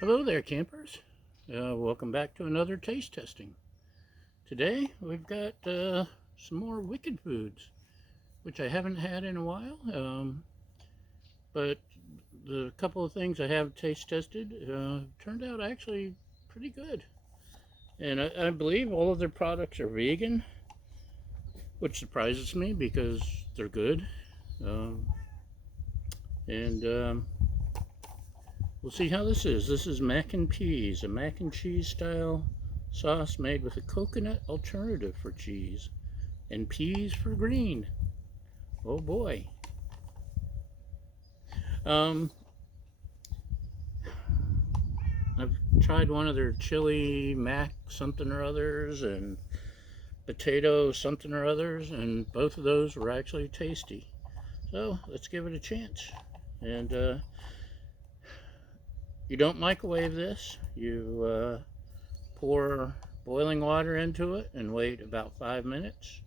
Hello there, campers. Welcome back to another taste testing. Today we've got some more wicked foods, which I haven't had in a while. But the couple of things I have taste tested turned out actually pretty good. And I believe all of their products are vegan, which surprises me because they're good. Um, and we'll see how this is. This is mac and peas, a mac and cheese style sauce made with a coconut alternative for cheese and peas for green. Oh boy. Um, I've tried one of their chili mac something or others and potato something or others, and both of those were actually tasty. So let's give it a chance. And you don't microwave this. You pour boiling water into it and wait about 5 minutes.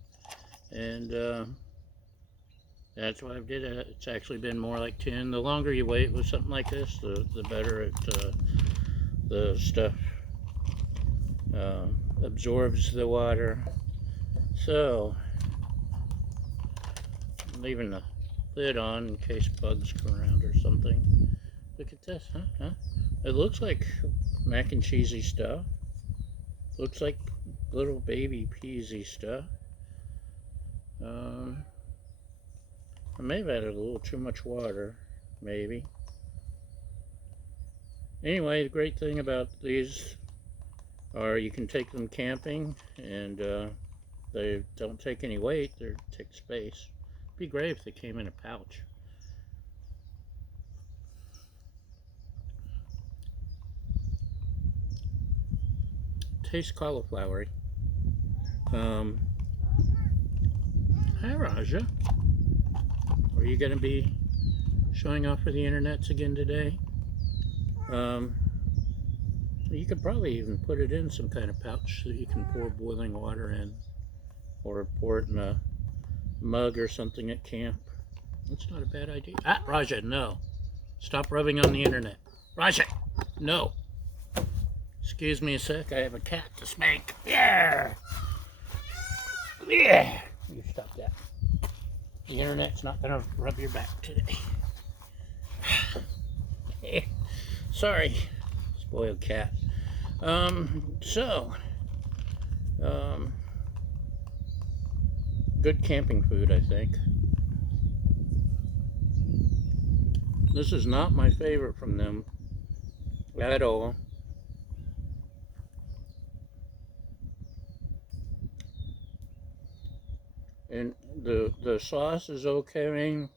And that's what I did. It's actually been more like 10. The longer you wait with something like this, the better the stuff uh, absorbs the water. So, I'm leaving the lid on in case bugs come around or something. Look at this, huh? It looks like mac and cheesy stuff. Looks like little baby peasy stuff. I may have added a little too much water, maybe. Anyway, the great thing about these are you can take them camping, and they don't take any weight. They take space. It'd be great if they came in a pouch. Tastes cauliflowery. Um, Hi, Raja. Are you going to be showing off for the internets again today? Um, you could probably even put it in some kind of pouch so that you can pour boiling water in, or pour it in a mug or something at camp. That's not a bad idea. Ah, Raja, no. Stop rubbing on the internet. Raja, no. Excuse me a sec, I have a cat to spank. Yeah. Yeah. You stop that. The internet's not gonna rub your back today. Sorry, spoiled cat. So, um, good camping food, I think. This is not my favorite from them at all. And the sauce is okay.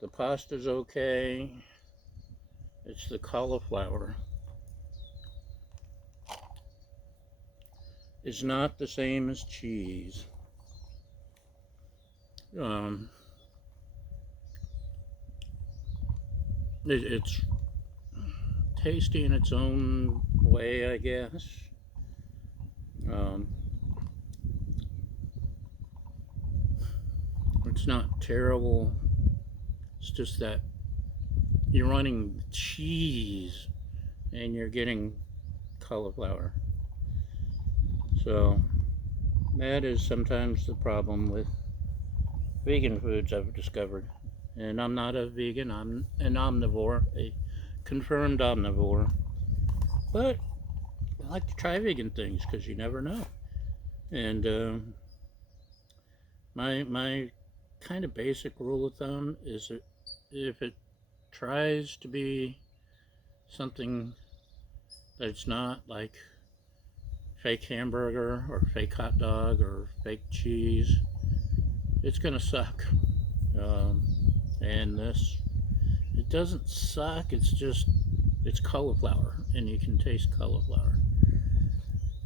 The pasta's okay. It's the cauliflower. It's not the same as cheese. Um, it's tasty in its own way, I guess. Um, it's not terrible. It's just that you're running cheese and you're getting cauliflower. So that is sometimes the problem with vegan foods, I've discovered. And I'm not a vegan, I'm an omnivore, a confirmed omnivore. But I like to try vegan things because you never know. And my kind of basic rule of thumb is that if it tries to be something that's not, like fake hamburger or fake hot dog or fake cheese, it's gonna suck. Um, and this, it doesn't suck. It's cauliflower, and you can taste cauliflower.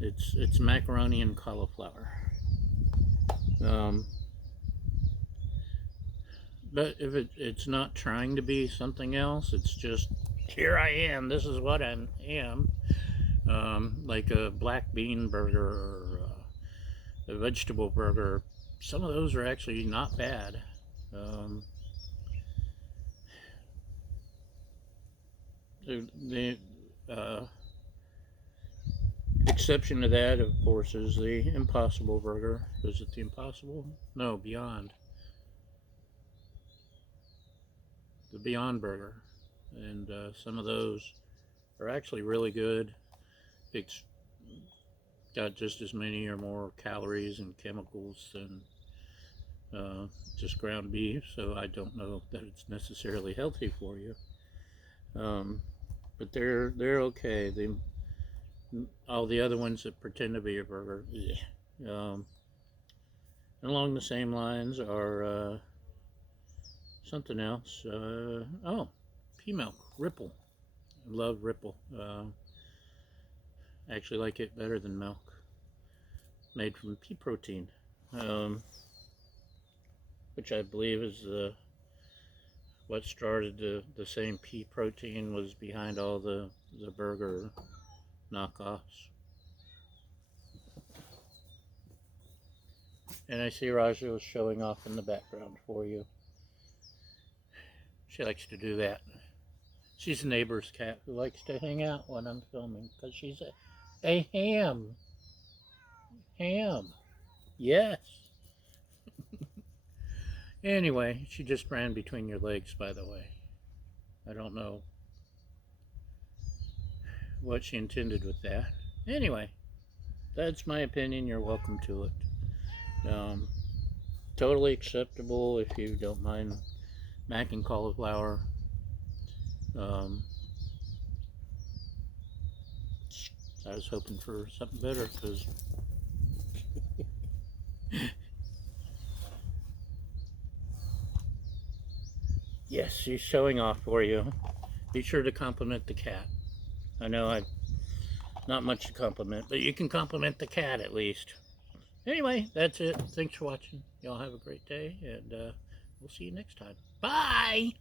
It's macaroni and cauliflower. Um, but if it's not trying to be something else, it's just here I am. This is what I am. Like a black bean burger or a vegetable burger. Some of those are actually not bad. Um, The exception to that, of course, is the Impossible Burger. Is it the Impossible? No, Beyond. The Beyond Burger. And some of those are actually really good. It's got just as many or more calories and chemicals than just ground beef, so I don't know that it's necessarily healthy for you. But they're okay. All the other ones that pretend to be a burger, yeah. And along the same lines are something else. Oh, pea milk, Ripple. I love Ripple. I actually like it better than milk. Made from pea protein, which I believe is what started the same pea protein was behind all the burger knockoffs. And I see Raja is showing off in the background for you. She likes to do that. She's a neighbor's cat who likes to hang out when I'm filming because she's a ham. Ham. Yes. Anyway, she just ran between your legs, by the way. I don't know what she intended with that. Anyway, that's my opinion. You're welcome to it. Totally acceptable if you don't mind mac and cauliflower. I was hoping for something better because yes, she's showing off for you. Be sure to compliment the cat. I know I not much to compliment, but you can compliment the cat at least. Anyway, that's it. Thanks for watching. Y'all have a great day, and we'll see you next time. Bye!